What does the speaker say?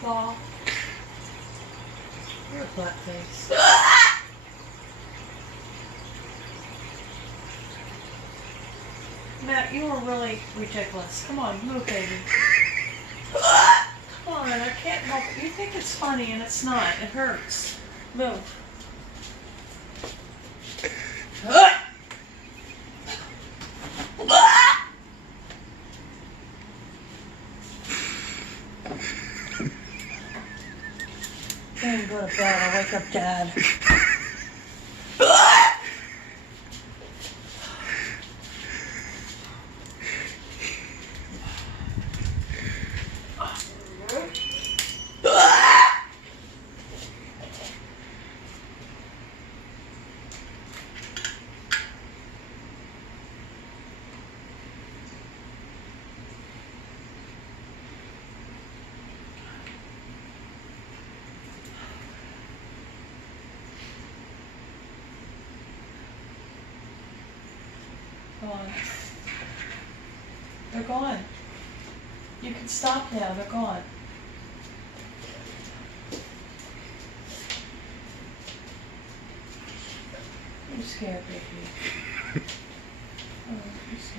claw. You're a butt face. Matt, you are really ridiculous. Come on, move, baby. Come on, I can't help it. You think it's funny and it's not. It hurts. Move. Can't go to bed. I'll wake up Dad. Gone. They're gone. You can stop now. They're gone. I'm scared, baby. Oh, I'm scared.